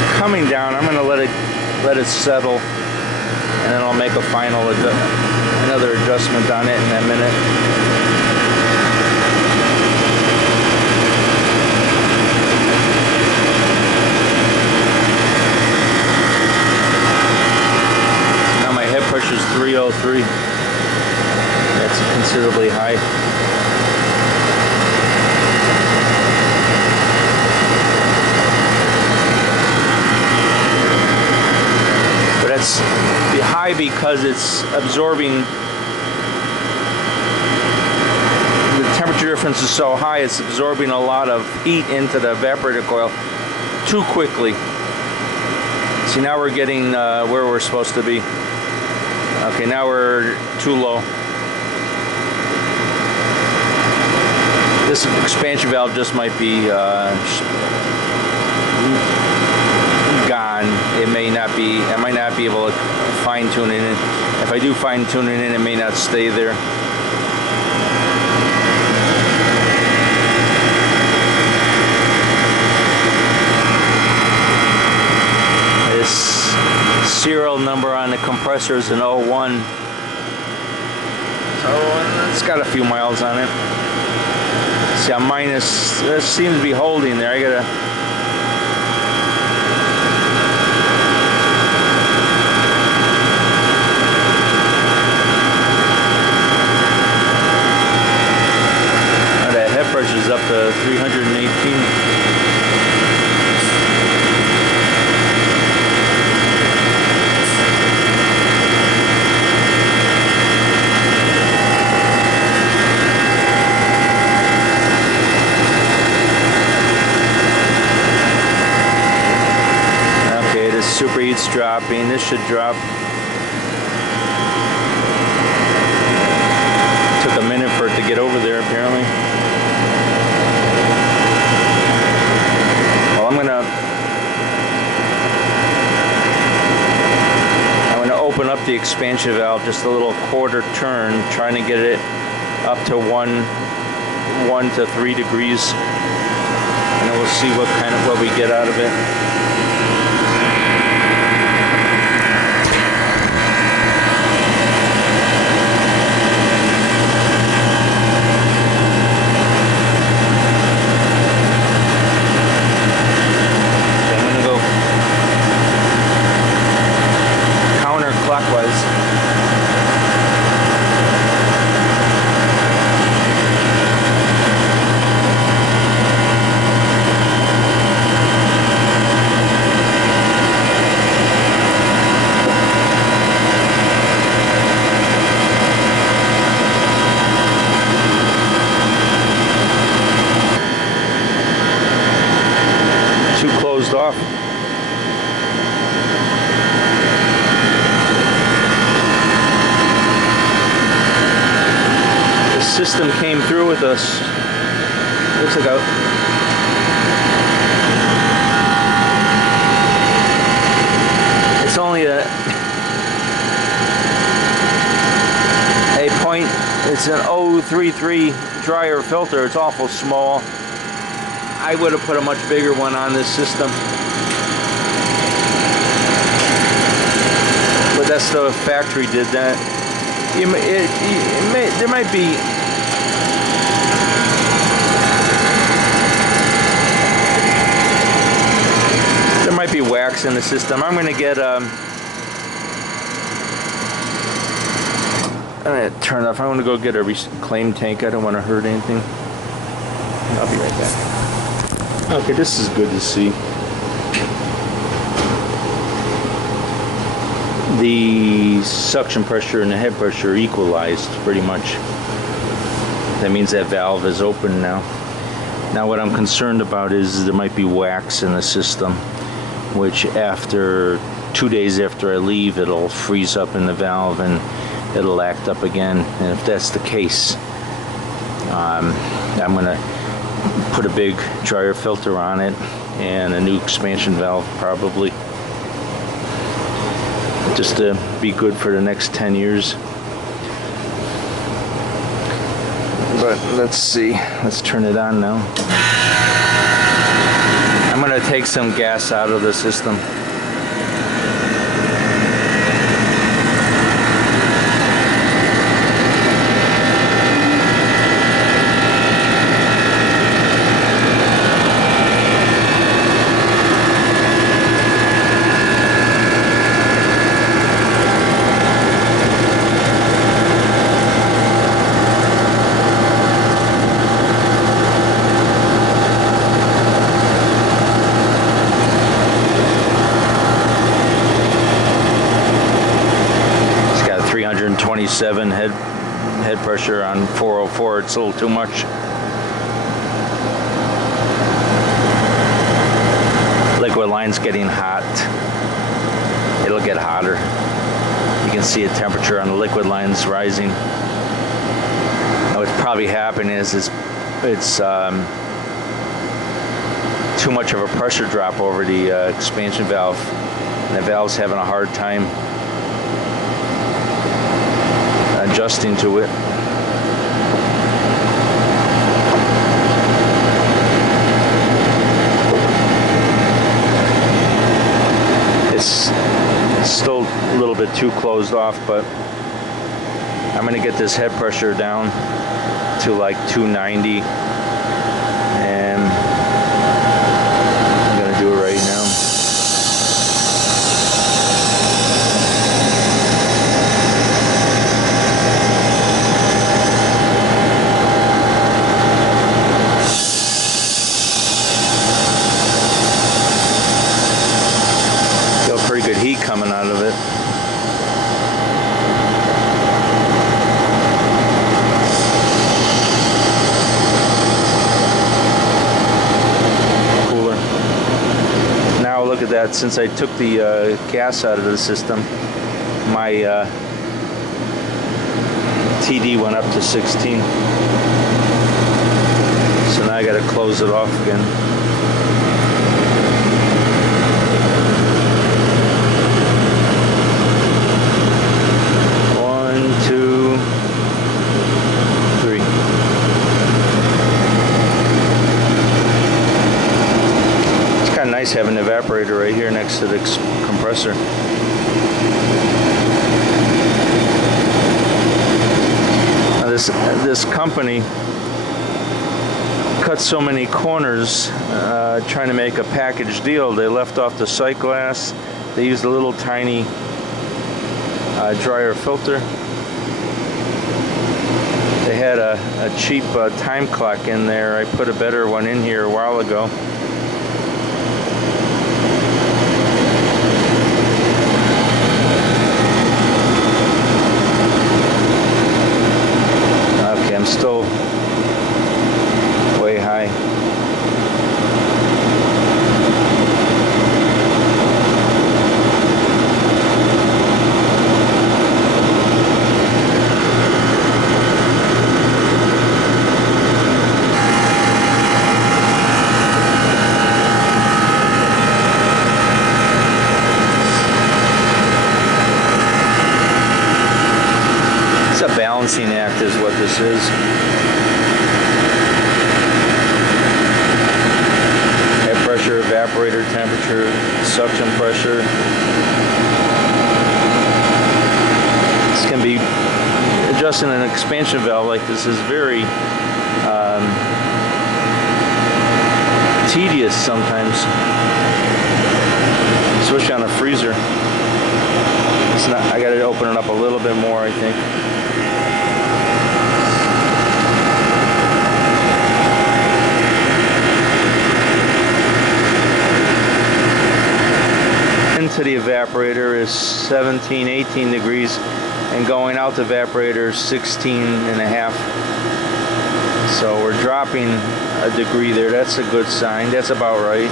it's coming down. I'm going to let it settle, and then I'll make a final another adjustment on it in a minute. So now my head pressure is 303. That's considerably high. It's high because it's absorbing, the temperature difference is so high, it's absorbing a lot of heat into the evaporator coil too quickly. See, now we're getting where we're supposed to be. Okay, now we're too low. This expansion valve just might be gone. It may not be, I might not be able to fine tune it in. If I do fine tune it in, it may not stay there. This serial number on the compressor is an 01. So it's got a few miles on it. See, I'm minus, it seems to be holding there. I gotta pressure's up to 318. Okay, the superheat's dropping. This should drop. Took a minute for it to get over there, apparently. I'm gonna open up the expansion valve just a little quarter turn, trying to get it up to 1 to 3 degrees, and then we'll see what we get out of it. Off. The system came through with us. Looks like it's only a point. It's an 033 dryer filter. It's awful small. I would have put a much bigger one on this system. But that's the factory did that. There might be wax in the system. I'm going to get I'm going to turn it off. I'm going to go get a reclaim tank. I don't want to hurt anything. I'll be right back. Okay, this is good to see. The suction pressure and the head pressure are equalized pretty much. That means that valve is open now. Now what I'm concerned about is there might be wax in the system, which after 2 days after I leave, it'll freeze up in the valve and it'll act up again. And if that's the case, I'm going to put a big dryer filter on it and a new expansion valve probably, just to be good for the next 10 years. But let's see, let's turn it on now. I'm going Gotta take some gas out of the system. It's got 327 head pressure on 404. It's a little too much. Liquid line's getting hot. It'll get hotter. You can see a temperature on the liquid lines rising. Now what's probably happening is it's too much of a pressure drop over the expansion valve, and the valve's having a hard time adjusting to it. It's still a little bit too closed off, but I'm going to get this head pressure down to like 290, and I'm going to do it right now. Pretty good heat coming out of it. Cooler. Now look at that. Since I took the gas out of the system, my TD went up to 16. So now I got to close it off again. Nice having an evaporator right here next to the compressor. Now this company cut so many corners trying to make a package deal. They left off the sight glass. They used a little tiny dryer filter. They had a cheap time clock in there. I put a better one in here a while ago. I'm still way high. It's a balancing act is what this is. Head pressure, evaporator temperature, suction pressure. This can be, adjusting an expansion valve like this is very tedious sometimes, especially on a freezer. It's not, I got to open it up a little bit more, I think. Into the evaporator is 17, 18 degrees, and going out the evaporator is 16 and a half. So we're dropping a degree there. That's a good sign. That's about right.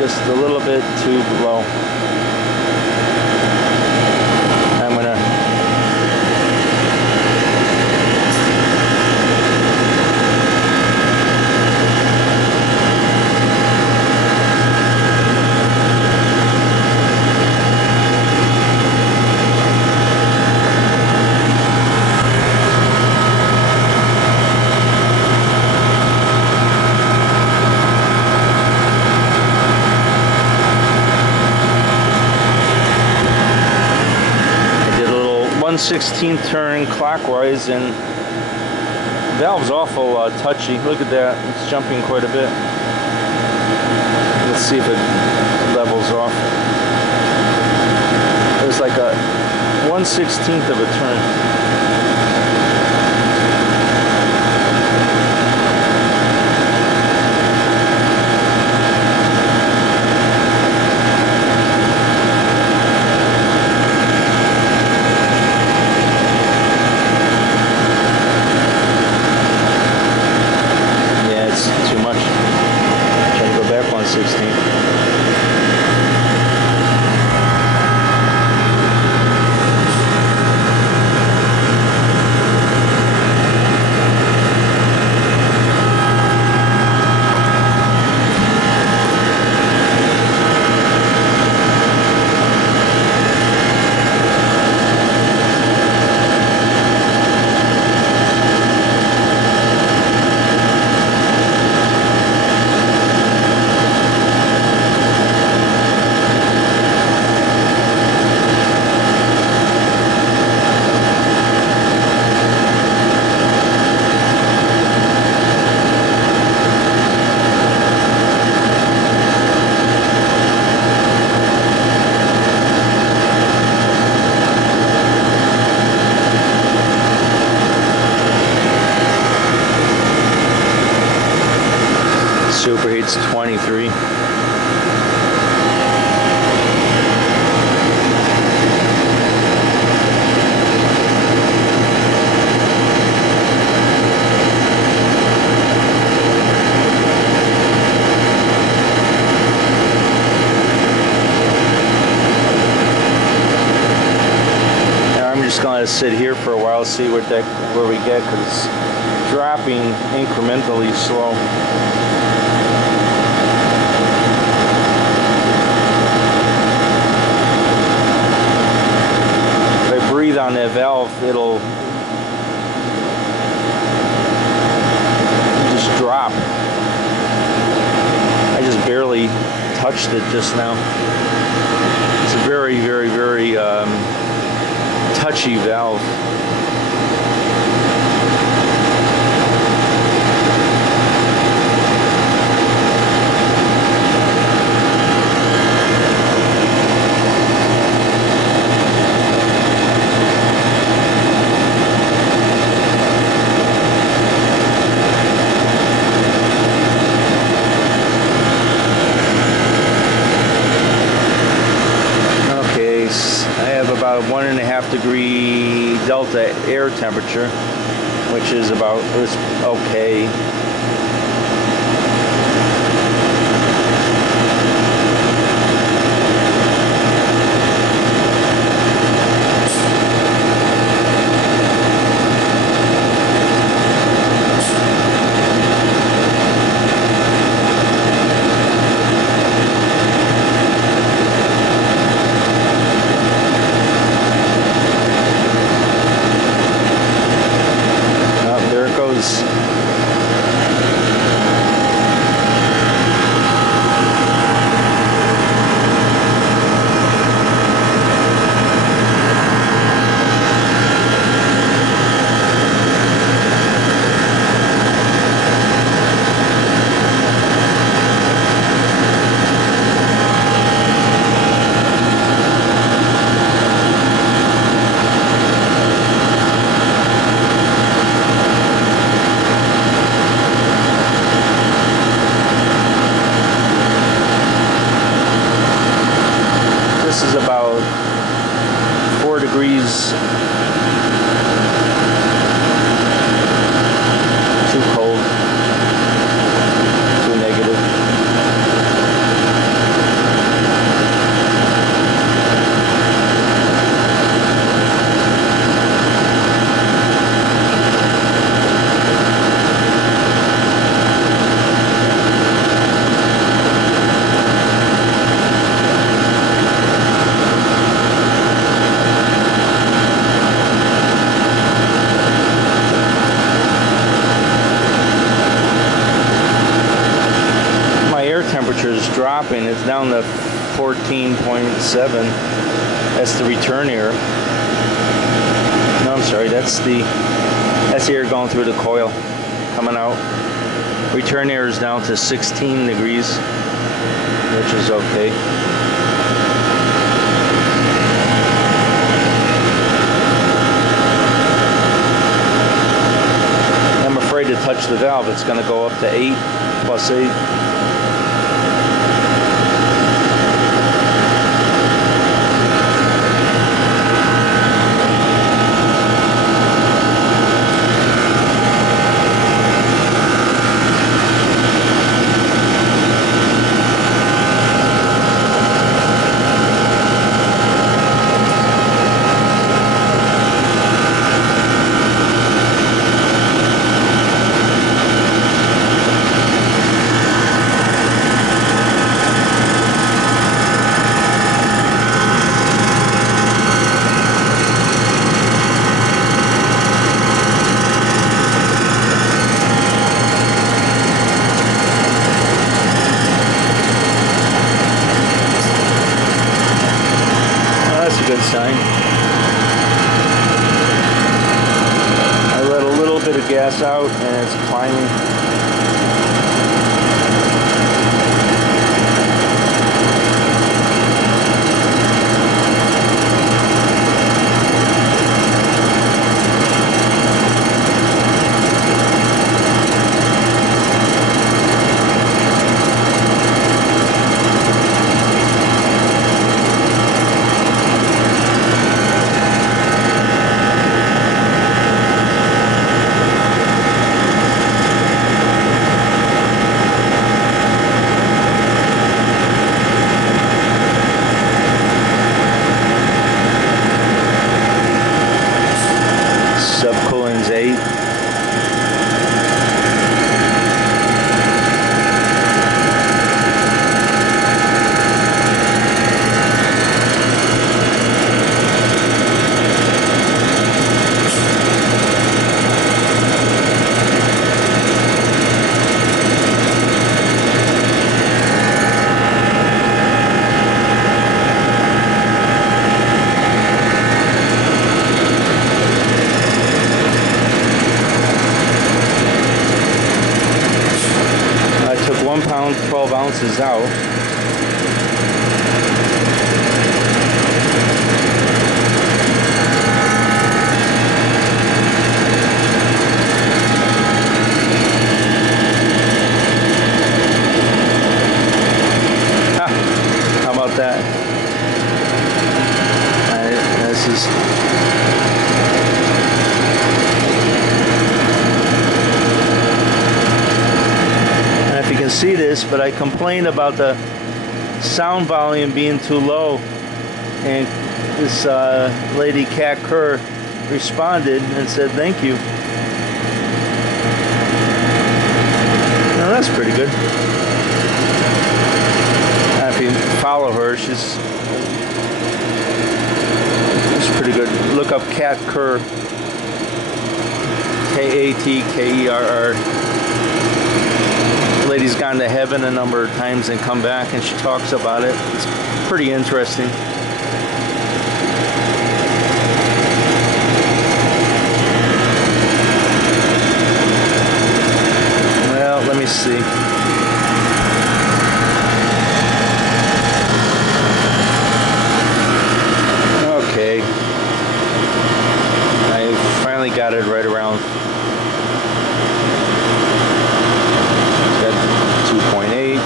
just a little bit too low. I'm gonna did a little 1/16 turn clockwise, and valve's awful touchy. Look at that, it's jumping quite a bit. Let's see if it levels off. It was like a 1/16 of a turn. Too much. Try to go back 1/16. Superheat's 23. Now I'm just gonna sit here for a while, see where we get, because it's dropping incrementally slow. Breathe on that valve, it'll just drop. I just barely touched it just now. It's a very, very, very touchy valve. About 1.5 degree delta air temperature, which is about okay. dropping. It's down to 14.7. That's the return air. No, I'm sorry. That's the air going through the coil, coming out. Return air is down to 16 degrees, which is okay. I'm afraid to touch the valve. It's going to go up to 8 plus 8. Good sign. I let a little bit of gas out and it's climbing. Subcooling's 8. I took 1 pound, 12 ounces out. How about that? This is you can see this, but I complained about the sound volume being too low, and this lady Cat Kerr responded and said thank you. Now that's pretty good. If you follow her, she's pretty good. Look up Cat Kerr, Katkerr. Lady's gone to heaven a number of times and come back, and she talks about it. It's pretty interesting. Well, let me see. Okay. I finally got it right around 2.8.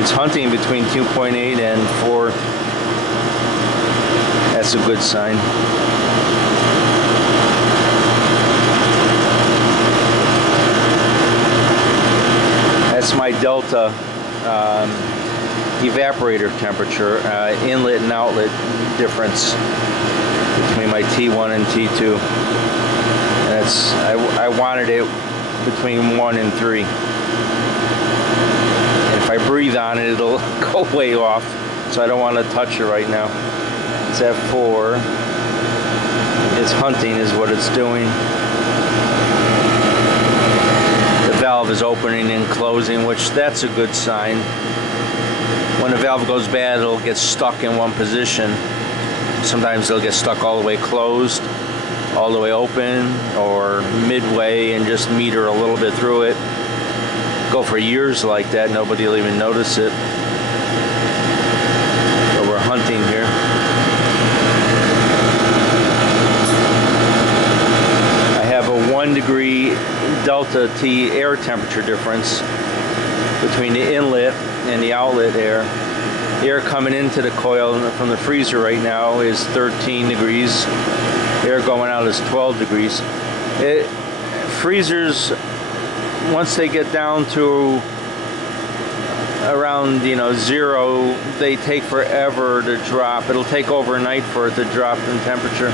It's hunting between 2.8 and 4. That's a good sign. That's my delta evaporator temperature, inlet and outlet difference between my T1 and T2. And that's I wanted it between 1 and 3. And if I breathe on it, it'll go way off, so I don't want to touch it right now. It's at 4. It's hunting is what it's doing. The valve valve is opening and closing, which that's a good sign. When a valve goes bad, it'll get stuck in one position. Sometimes it'll get stuck all the way closed, all the way open, or midway and just meter a little bit through it. Go for years like that, nobody will even notice it. So we're hunting here. I have a 1 degree delta T air temperature difference between the inlet and the outlet air. The air coming into the coil from the freezer right now is 13 degrees. Air going out is 12 degrees. Freezers, once they get down to around 0, they take forever to drop. It'll take overnight for it to drop in temperature.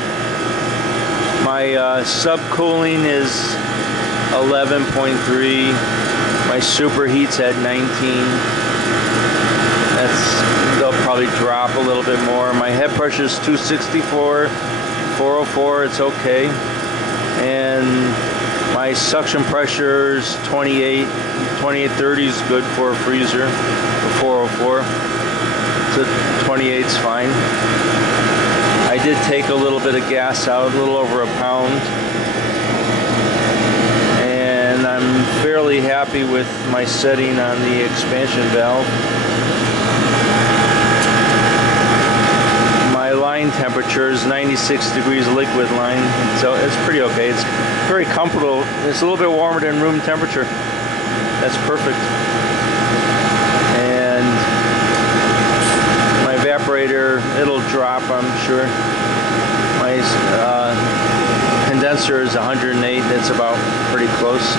My subcooling is 11.3. My superheat's at 19. They'll probably drop a little bit more. My head pressure is 264, 404, it's okay. And my suction pressure is 28, 2830 is good for a freezer, for 404. So 28 is fine. I did take a little bit of gas out, a little over a pound. And I'm fairly happy with my setting on the expansion valve. My line temperature is 96 degrees liquid line, so it's pretty okay. It's very comfortable. It's a little bit warmer than room temperature. That's perfect. And my evaporator, it'll drop, I'm sure. My condenser is 108. That's about pretty close.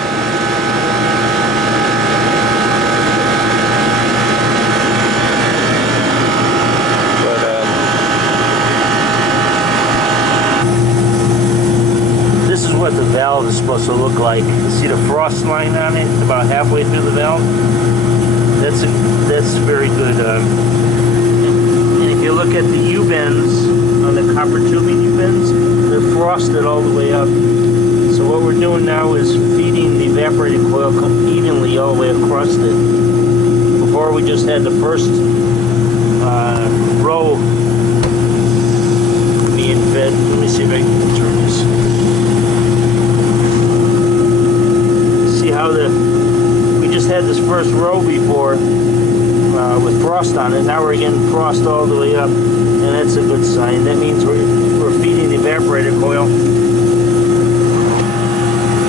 This is what the valve is supposed to look like. You see the frost line on it, about halfway through the valve. That's very good. And if you look at the U-bends on the copper tubing U-bends, they're frosted all the way up. So what we're doing now is feeding the evaporating coil evenly all the way across it. Before we just had the first row being fed. Let me see if I can turn this. How we just had this first row before with frost on it. Now we're getting frost all the way up, and that's a good sign. That means we're feeding the evaporator coil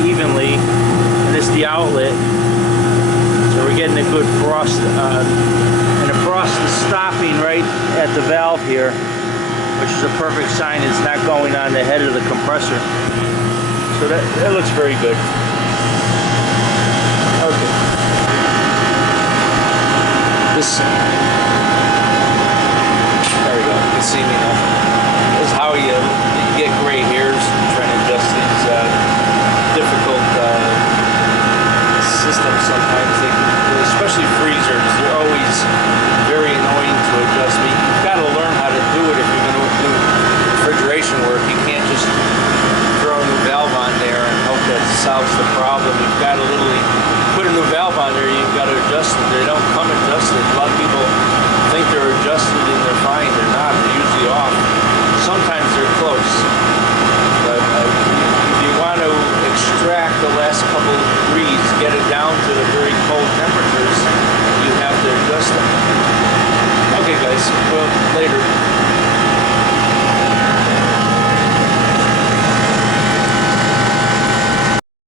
evenly, and it's the outlet, so we're getting a good frost. And the frost is stopping right at the valve here, which is a perfect sign it's not going on the head of the compressor. So that looks very good. Okay. There we go. You can see me now. This is how you get gray hairs trying to adjust these difficult systems. Sometimes, especially freezers, they're always very annoying to adjust. But you've got to learn how to do it if you're going to do refrigeration work. You can't just throw a new valve on there and hope that solves the problem. You've got to literally put a new valve on there, you've got to adjust them. They don't come adjusted. A lot of people think they're adjusted and they're fine. They're not. They're usually off. Sometimes they're close. But if you want to extract the last couple of degrees, get it down to a very cold temperature.